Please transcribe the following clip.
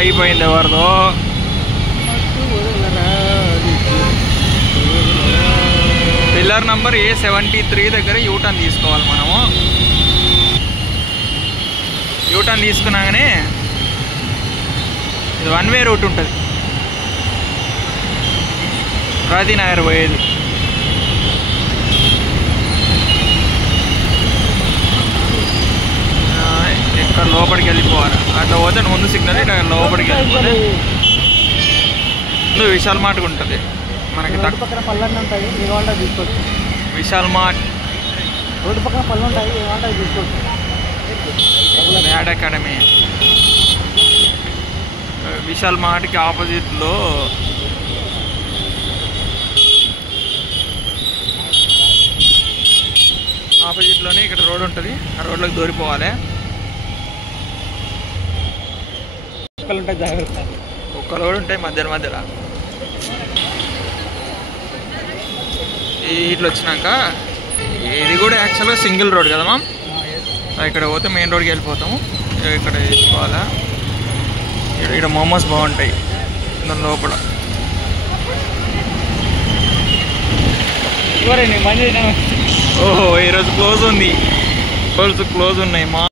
అయిపోయింది ఎవరిదో. Pillar number A73 దగ్గర యూటర్న్ తీసుకోవాలి మనము. యూటర్న్ తీసుకున్నాగానే ఇది 1 వే రూట్ ఉంటుంది, రాజీనగర్ పోయేది. ఇక్కడ లోపలికి వెళ్ళిపోవాలి. అట్లా పోతే ముందు సిగ్నల్, ఇట్లా లోపలికి వెళ్ళిపోతే ముందు విశాల్ మార్ట్ ఉంటుంది మనకి. విశాల్ మార్ట్, రోడ్డు పక్కన పళ్ళు ఉంటాయి, ఏమంటాయి తీసుకోవచ్చు. మ్యాడ్ అకాడమీ, విశాల్ మార్ట్కి ఆపోజిట్లో ఆపోజిట్లోనే ఇక్కడ రోడ్ ఉంటుంది. ఆ రోడ్లోకి దూరిపోవాలి. ఉంటాయి జాగ్రత్త. ఒక్క రోడ్ ఉంటాయి మధ్యలో మధ్యలో. ఇట్లా వచ్చినాక ఇది కూడా యాక్చువల్గా సింగిల్ రోడ్ కదా మా. ఇక్కడ పోతే మెయిన్ రోడ్కి వెళ్ళిపోతాము. ఇక్కడ తీసుకోవాలా. ఇక్కడ మోమోస్ బాగుంటాయి దాని లోపల. ఓహో ఈరోజు క్లోజ్ ఉంది, క్లోజ్ ఉన్నాయి మా.